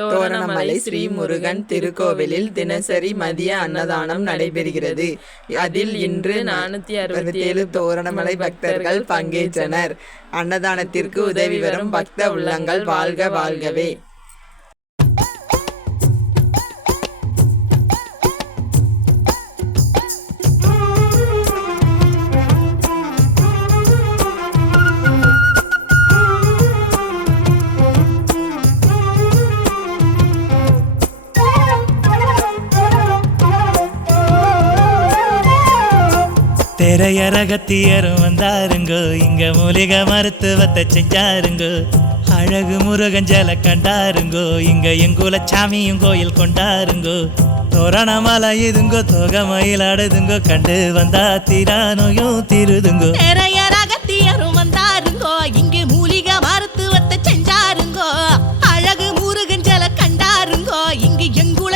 தோரணமலை ஸ்ரீ முருகன் திருக்கோவிலில் தினசரி மதிய அன்னதானம் நடைபெறுகிறது. அதில் இன்று 467 தோரணமலை பக்தர்கள் பங்கேற்றனர். அன்னதானத்திற்கு உதவி வரும் பக்த உள்ளங்கள் வாழ்க வாழ்கவே. திரையரகத்தியரும் வந்தாருங்கோ, இங்க மூலிகை மருத்துவத்தை செஞ்சாருங்கோ. அழகு முருகஞ்சல கண்டாருங்கோ, இங்க எங்குல சாமியும் கோயில் கொண்டாருங்கோ. தோரணமலை இதுங்கோ, தோகமயில் ஆடுதுங்கோ, கண்டு வந்தா திரானோயும் திருதுங்கோ. திரையரகத்தியரும் வந்தாருங்கோ, இங்கு மூலிகை மருத்துவத்தை செஞ்சாருங்கோ. அழகு முருகஞ்சல கண்டாருங்கோ, இங்கு எங்குல